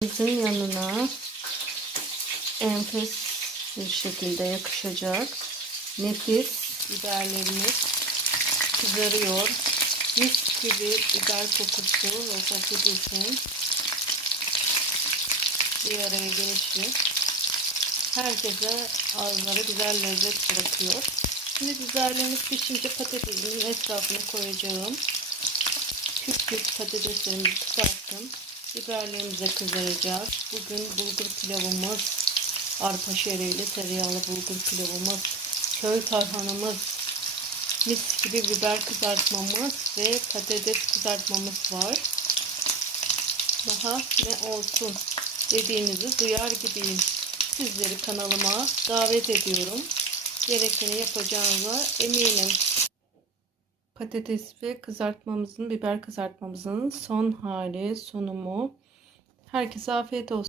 Patatesimizin yanına enfes bir şekilde yakışacak nefis biberlerimiz kızarıyor. Mis gibi biber kokusu ve patatesin bir araya gelişi herkese ağızlara güzel lezzet bırakıyor. Şimdi biberlerimiz pişince patatesimin etrafına koyacağım. Küp küp patateslerimizi kızarttım. Biberlerimize kızaracak. Bugün bulgur pilavımız, arpa şehriyle tereyağlı bulgur pilavımız, köy tarhanamız, mis gibi biber kızartmamız ve patates kızartmamız var. Daha ne olsun dediğinizi duyar gibiyim. Sizleri kanalıma davet ediyorum. Gerekeni yapacağınıza eminim. Patates ve kızartmamızın, biber kızartmamızın son hali, sunumu. Herkese afiyet olsun.